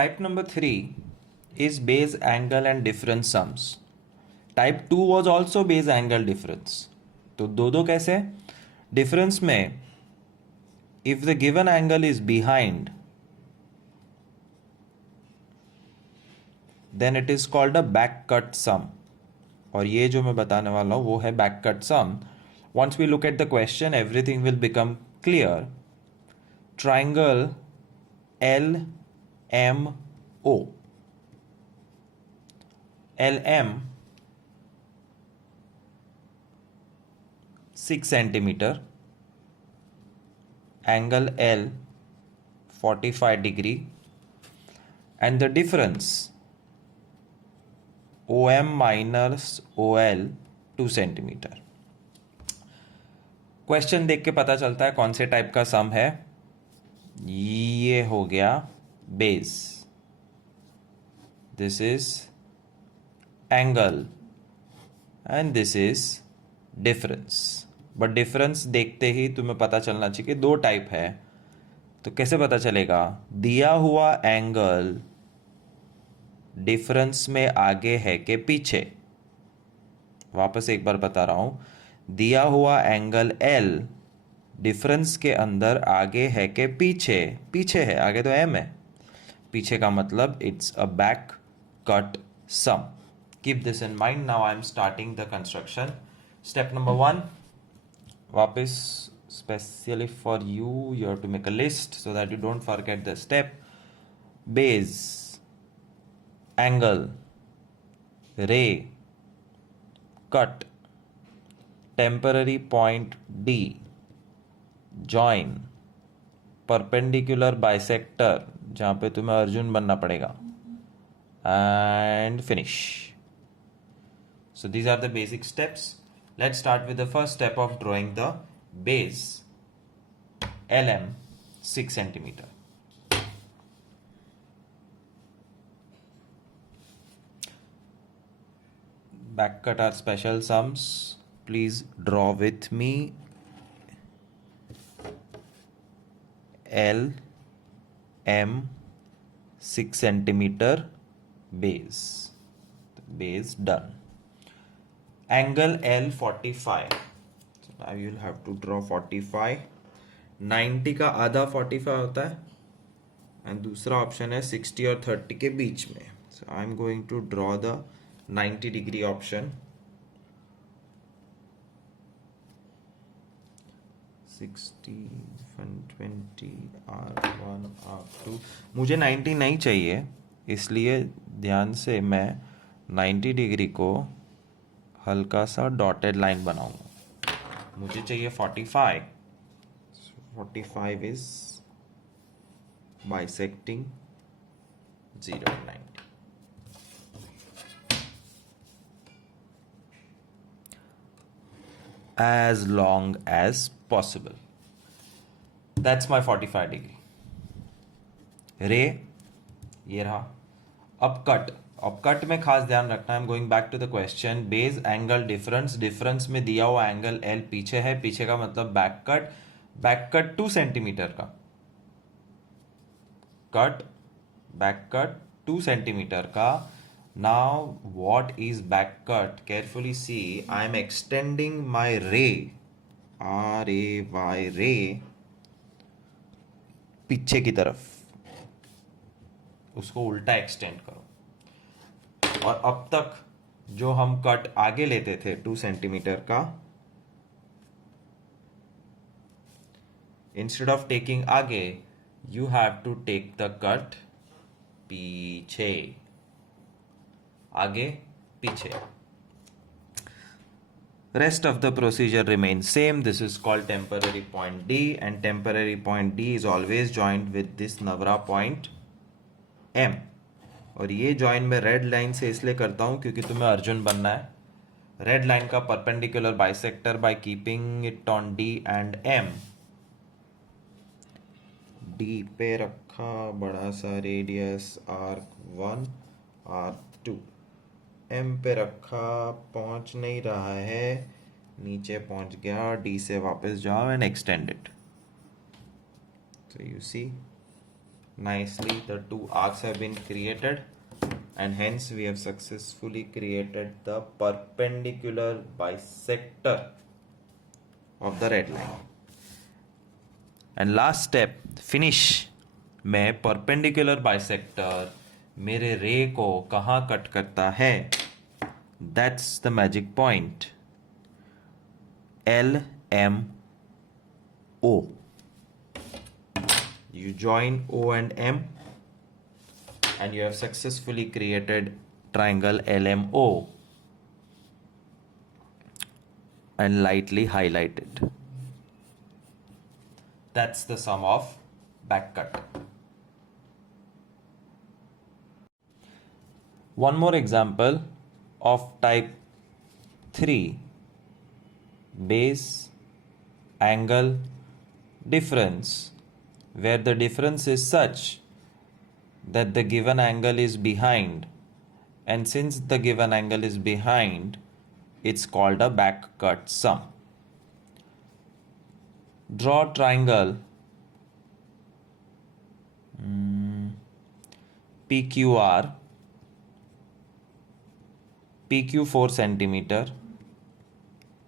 Type number 3 is base angle and difference sums. Type 2 was also base angle difference. तो दो दो कैसे? Difference में if the given angle is behind, then it is called a back cut sum. और ये जो मैं बताने वाला हूँ वो है back cut sum. Once we look at the question, everything will become clear. Triangle LMO. LM 6 centimeter, angle L 45 degree, and the difference OM minus OL 2 centimeter. Question देख के पता चलता है कौन से टाइप का सम है. ये हो गया base, this is angle and this is difference. But difference देखते ही तुम्हें पता चलना चाहिए कि दो टाइप है. तो कैसे पता चलेगा? दिया हुआ एंगल डिफरेंस में आगे है कि पीछे. वापस एक बार बता रहा हूं, दिया हुआ एंगल L डिफरेंस के अंदर आगे है कि पीछे. पीछे है, आगे तो M है. पीछे का मतलब it's a back cut some. Keep this in mind. Now I am starting the construction. Step number 1, वापस specially for you have to make a list so that you don't forget the step. Base, angle, ray, cut, temporary point D, join, perpendicular bisector जहां पे तुम्हें अर्जुन बनना पड़ेगा, and finish. So these are the basic steps. Let's start with the first step of drawing the base LM 6 centimeter. Back cut are special sums. Please draw with me. L M 6 centimeter base. Base done. Angle L 45. So now you will have to draw 45. 90 का आधा 45 होता है and दूसरा option है 60 और 30 के बीच में. So I am going to draw the 90 degree option. 60, 120, R1, R2. मुझे 90 नहीं चाहिए, इसलिए ध्यान से मैं 90 डिग्री को हल्का सा डॉटेड लाइन बनाऊंगा. मुझे चाहिए 45. 45 is bisecting 0 and 90. As long as possible. That's my 45 degree. रे ये रहा. अब कट. अब कट में खास ध्यान रखना. I am going back to the question. Base angle difference. Difference में दिया हुआ एंगल L पीछे है. पीछे का मतलब back cut. Back cut 2 centimetre का. कट, बैक कट 2 सेंटीमीटर का. Now what is back cut? Carefully see. I am extending my ray, R-A-Y, ray पीछे की तरफ. उसको उल्टा एक्सटेंड करो. और अब तक जो हम कट आगे लेते थे 2 सेंटीमीटर का, इंस्टेड ऑफ टेकिंग आगे you have to take the cut पीछे. आगे पीछे. Rest of the procedure remains same. This is called temporary point D, and temporary point D is always joined with this navra point M. और ये join में red line से इसलिए करता हूं क्योंकि तुम्हें अर्जुन बनना है. रेड लाइन का perpendicular bisector by keeping it on D and M. D पे रखा बड़ा सा रेडियस R1, R2. M पे रखा, पहुंच नहीं रहा है, नीचे पहुंच गया. D से वापस जाओ and extend it. So you see, nicely. The two arcs have been created, and hence we have successfully created the perpendicular bisector of the red line. And last step, finish में perpendicular bisector मेरे रे को कहाँ cut करता है? That's the magic point. LMO. You join O and M, and you have successfully created triangle LMO and lightly highlighted. That's the sum of back cut. One more example of type 3, base angle difference, where the difference is such that the given angle is behind, and since the given angle is behind, it's called a back cut sum. Draw triangle PQR, PQ 4 centimeter,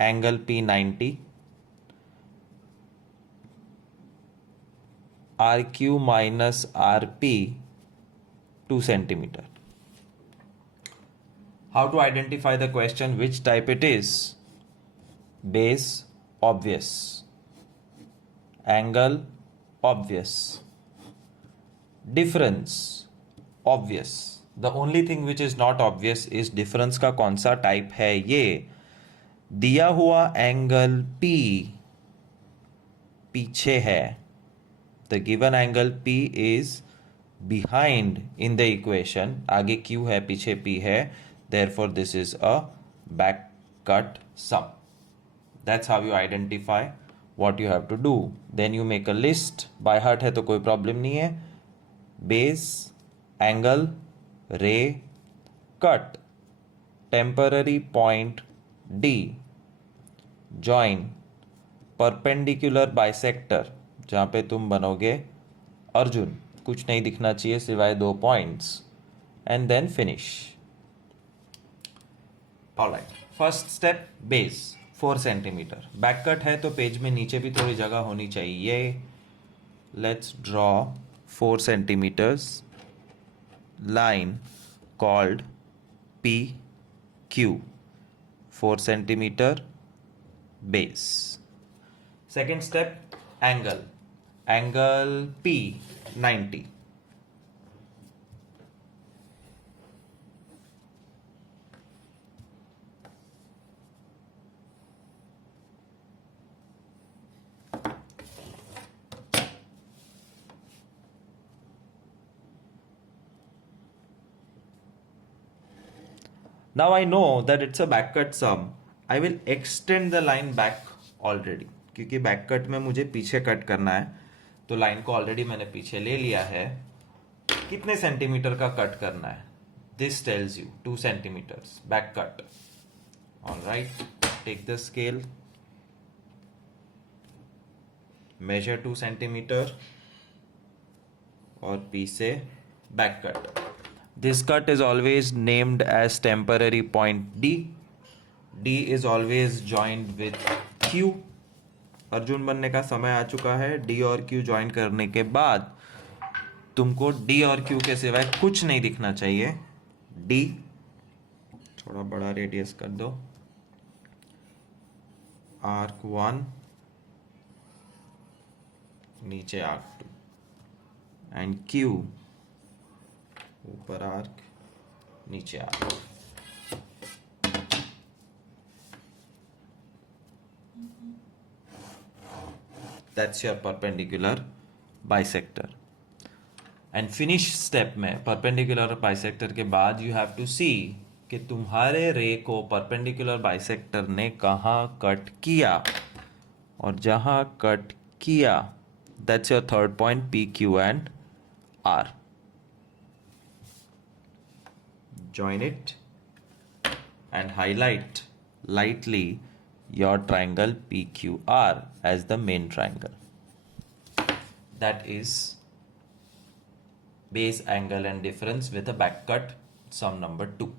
angle P 90, RQ minus RP 2 centimeter. How to identify the question, which type it is? Base, obvious. Angle, obvious. Difference, obvious. The only thing which is not obvious is difference का कौन सा type है ये. दिया हुआ angle P पीछे है. The given angle P is behind in the equation. आगे Q है, पीछे P है. Therefore, this is a back cut sum. That's how you identify what you have to do. Then you make a list. By heart है तो कोई problem नहीं है. Base, angle, ray, cut, temporary point D, join, perpendicular bisector, जहाँ पे तुम बनोगे अर्जुन, कुछ नहीं दिखना चाहिए सिवाय 2 points, and then finish. Alright, first step, base 4 centimeter. Back cut है तो पेज में नीचे भी थोड़ी जगह होनी चाहिए. Let's draw 4 centimeters line called PQ, 4 centimeter base. Second step, angle P 90. Now I know that it's a back cut sum. I will extend the line back already. क्योंकि back cut में मुझे पीछे कट करना है, तो line को already मैंने पीछे ले लिया है. कितने सेंटीमीटर का कट करना है? This tells you 2 centimeters back cut. Alright, take the scale, measure 2 centimeter और P से back cut. This cut is always named as temporary point D. D is always joined with Q. Arjun बनने का समय आ चुका है. D और Q join करने के बाद तुमको D और Q के सिवाय कुछ नहीं दिखना चाहिए. D थोड़ा बड़ा रेडियस कर दो. आर्क 1, नीचे आर्क 2, एंड Q ऊपर आर्क, नीचे arc. That's your perpendicular bisector. And finish step में perpendicular bisector के बाद you have to see कि तुम्हारे रे को perpendicular bisector ने कहाँ कट किया, और जहाँ कट किया, that's your third point, P, Q and R. Join it and highlight lightly your triangle PQR as the main triangle. That is base angle and difference with a back cut, sum number 2.